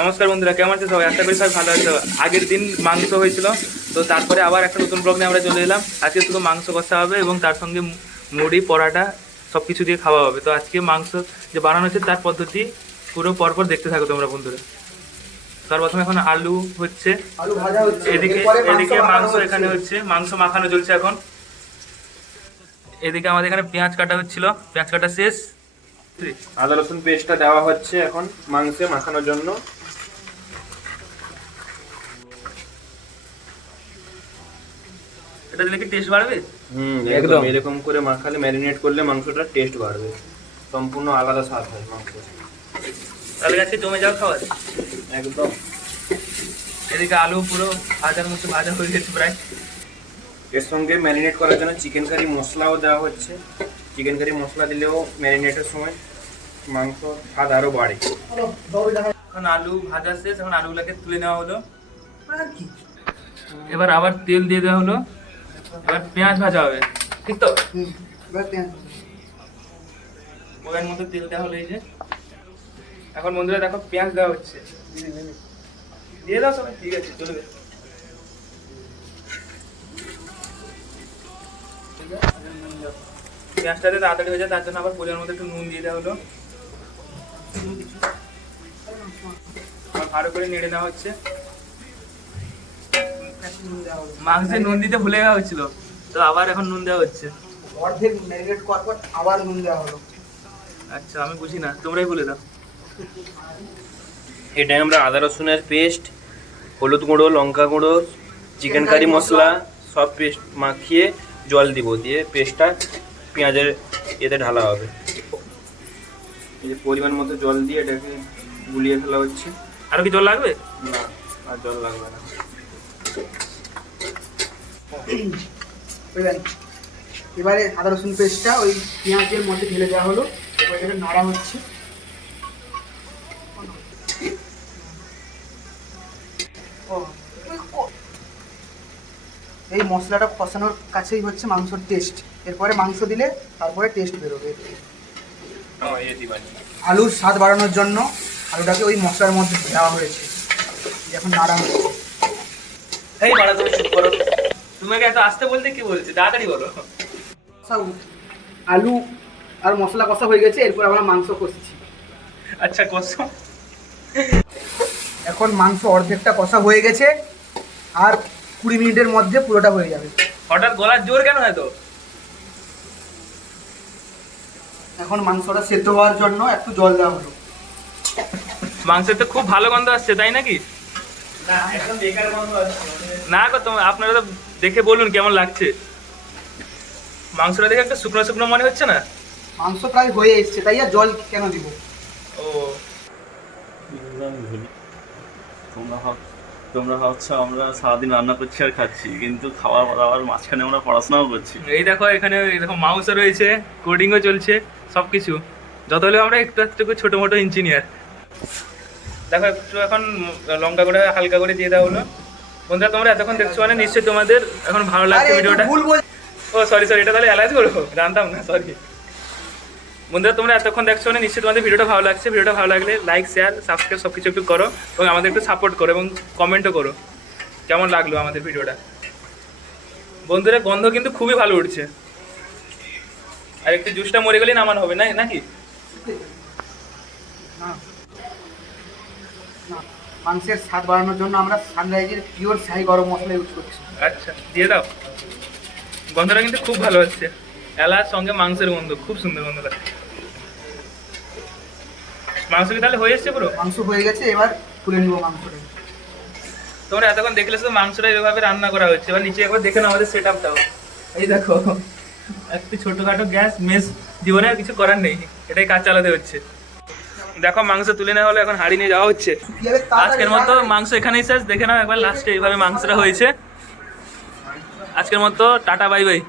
নমস্কার বন্ধুরা, কেমন আছে সবাই? আশা করি সবাই ভালো আছে। আগের দিন মাংস হয়েছিল, তো তারপরে আবার একটা নতুন ব্লগ নিয়ে আমরা চলে এলাম। আজকে শুধু মাংস কষা হবে এবং তার সঙ্গে মুড়ি পরাটা সব কিছু দিয়ে খাওয়া হবে। তো আজকে মাংস যে বানানো হচ্ছে তার পদ্ধতি পুরো পরপর দেখতে থাকো তোমরা বন্ধুরা। তার প্রথমে এখন আলু হচ্ছে, আলু ভাজা হচ্ছে, এদিকে এদিকে মাংস এখানে হচ্ছে, মাংস মাখানো চলছে এখন। এদিকে আমাদের এখানে পেঁয়াজ কাটা হচ্ছিল, পেঁয়াজ কাটা শেষ। আদা রসুন পেস্টটা দেওয়া হচ্ছে এখন মাংসে মাখানোর জন্য। এটা দিলে কি টেস্ট বাড়বে? একদম এরকম করে মাখালে, ম্যারিনেট করলে মাংসটা টেস্ট বাড়বে, সম্পূর্ণ আলাদা স্বাদ হয় মাংস। তাহলে আজকে জমে যাও খাবার একদম। এদিকে আলু পুরো ভাজার মতো ভাজা হয়ে গেছে প্রায়। এর সঙ্গে ম্যারিনেট করার জন্য চিকেন কারি মশলাও দেওয়া হচ্ছে। চিকেন কারি মশলা দিলেও ম্যারিনেটের সময় মাংস স্বাদ আরও বাড়ে। এখন আলু ভাজা শেষ, এখন আলুগুলোকে তুলে নেওয়া হলো। এবার আবার তেল দিয়ে দেওয়া হলো, এবার পেঁয়াজ ভাজা হবে, ঠিক তো? ওদের মধ্যে তেল দেওয়া হলো, এই যে এখন বন্ধুরা দেখো পেঁয়াজ দেওয়া হচ্ছে, দিয়ে দাও সবাই, ঠিক আছে চলবে। পেঁয়াজটাতে তাড়াতাড়ি হয়ে যায়, তার জন্য আবার পরিমাণ মতো একটু নুন দিয়ে দেওয়া হলো। ভালো করে নেড়ে নেওয়া হচ্ছে। মাংসে নুন দিতে ভুলে যাওয়া হচ্ছিল, তো আবার এখন নুন দেওয়া হচ্ছে। অর্ধেক ম্যারিনেট করার পর আবার নুন দেওয়া হলো। আচ্ছা, আমি বুঝি না, তোমরাই বলে দাও। এটাই আমরা আদা রসুনের পেস্ট, হলুদ গুঁড়ো, লঙ্কা গুঁড়ো, চিকেন কারি মশলা সব পেস্ট মাখিয়ে জল দিব, দিয়ে পেস্টটা পেঁয়াজের এতে ঢালা হবে। এই যে পরিমাণ মতো জল দিয়ে এটাকে গুলিয়ে ফেলা হচ্ছে। আরো কি জল লাগবে? না, আর জল লাগবে না। এবারে আদা রসুন পেস্টটা ওই পেঁয়াজের মধ্যে ঢেলে দেওয়া হলো, এবার এটাকে নাড়া হচ্ছে। এই মশলাটা কষানোর কাছেই হচ্ছে মাংসর টেস্ট। এরপরে মাংস দিলে তারপরে টেস্ট বেরোবে। আলুর স্বাদ বাড়ানোর জন্য আলুটাকে ওই মশলার মধ্যে দেওয়া হয়েছে, এখন নাড়া হচ্ছে। এই বাড়া, তুমি চুপ করো। তোমাকে এত আসতে বলতে কি বলছে, তাড়াতাড়ি বলো। আলু আর মশলা কষা হয়ে গেছে, এরপর আমরা মাংস কষছি। আচ্ছা কষো। এখন মাংস অর্ধেকটা কষা হয়ে গেছে, আর 20 মিনিটের মধ্যে পুরোটা হয়ে যাবে। হঠাৎ গলার জোর কেন এত? এখন মাংসটা সেদ্ধ হওয়ার জন্য একটু জল দেওয়া হলো। মাংসের তো খুব ভালো গন্ধ আসছে, তাই নাকি? না, একদম বেকার গন্ধ আসছে। না গো, আপনারা তো দেখে বলুন কেমন লাগছে। মাংসটা দেখে একটা শুকনো শুকনো মনে হচ্ছে না? মাংস প্রায় হয়ে এসছে, তাই আর জল কেন দিব? ও, তোমরা ভাবছো আমরা সারাদিন রান্না করছি আর খাচ্ছি, কিন্তু খাওয়ার দাওয়ার মাঝখানে আমরা পড়াশোনাও করছি। এই দেখো এখানে, এই দেখো মাউসও রয়েছে, কোডিংও চলছে, সবকিছু। যত হলেও আমরা একটু একটু ছোটো মোটো ইঞ্জিনিয়ার। দেখো একটু এখন লঙ্কা করে হালকা করে দিয়ে দেওয়া হলো। বন্ধুরা তোমরা এতক্ষণ দেখছো মানে নিশ্চয়ই তোমাদের এখন ভালো লাগছে ভিডিওটা। ও সরি, এটা তাহলে অ্যালাইজ করবো, জানতাম না, সরি। বন্ধুরা তোমরা এতক্ষণ দেখছো মানে নিশ্চয়ই তোমাদের ভিডিওটা ভালো লাগছে। ভিডিওটা ভালো লাগলে লাইক, শেয়ার, সাবস্ক্রাইব সব কিছু একটু করো, এবং আমাদের একটু সাপোর্ট করো, এবং কমেন্টও করো কেমন লাগলো আমাদের ভিডিওটা। বন্ধুরা গন্ধ কিন্তু খুবই ভালো উঠছে, আর একটু জুসটা মরে গেলেই নামানো হবে, না নাকি? মাংসের স্বাদ বাড়ানোর জন্য আমরা সানরাইজের পিওর শাহি গরম মশলা ইউজ করছি। আচ্ছা দিয়ে দাও। গন্ধটা কিন্তু খুব ভালো হচ্ছে, এলাচ সঙ্গে মাংসের গন্ধ, খুব সুন্দর গন্ধ লাগছে। মাংস কি তাহলে হয়ে এসছে পুরো? মাংস হয়ে গেছে, এবার তুলে নিব মাংসটা। তোমরা এতক্ষণ দেখলে শুধু মাংসটা এভাবে রান্না করা হচ্ছে। এবার নিচে একবার দেখে নাও আমাদের সেট আপটাও। এই দেখো, একটু ছোটোখাটো গ্যাস, মেস, জীবনে আর কিছু করার নেই, এটাই কাজ চালাতে হচ্ছে। দেখো মাংস তুলে নেওয়া হলো, এখন হাঁড়ি নিয়ে যাওয়া হচ্ছে। আজকের মতো মাংস এখানেই শেষ। দেখে নাও একবার লাস্টে এইভাবে মাংসটা হয়েছে। আজকের মতো টাটা, বাই বাই।